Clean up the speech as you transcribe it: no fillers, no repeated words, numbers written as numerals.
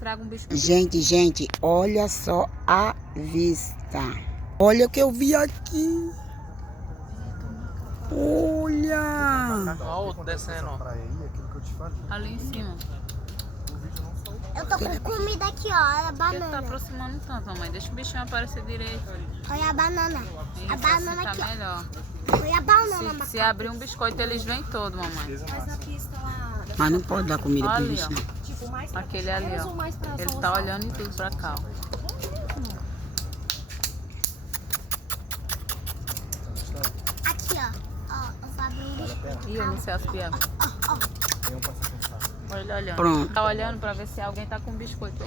Traga um biscoito. Gente, olha só a vista. Olha o que eu vi aqui. Olha. Olha o outro descendo, ó. Ali em cima. Eu tô com comida aqui, ó. Olha a Por que tu tá banana. aproximando tanto, mamãe? Deixa o bichinho aparecer direito. Olha a banana. Isso, A banana assim aqui, tá ó. melhor. Olha a banana, Se abrir um biscoito, eles vêm todo, mamãe. Mas não pode dar comida pro Ali, bicho, ó. não. Aquele ali, ó. Ele tá olhando em tudo pra cá, ó. Aqui, ó. Ó, eu vou abrir um biscoito. Ih, eu não sei as piadas. Ó, ó. Olha ele olhando. Pronto. Tá olhando pra ver se alguém tá com biscoito.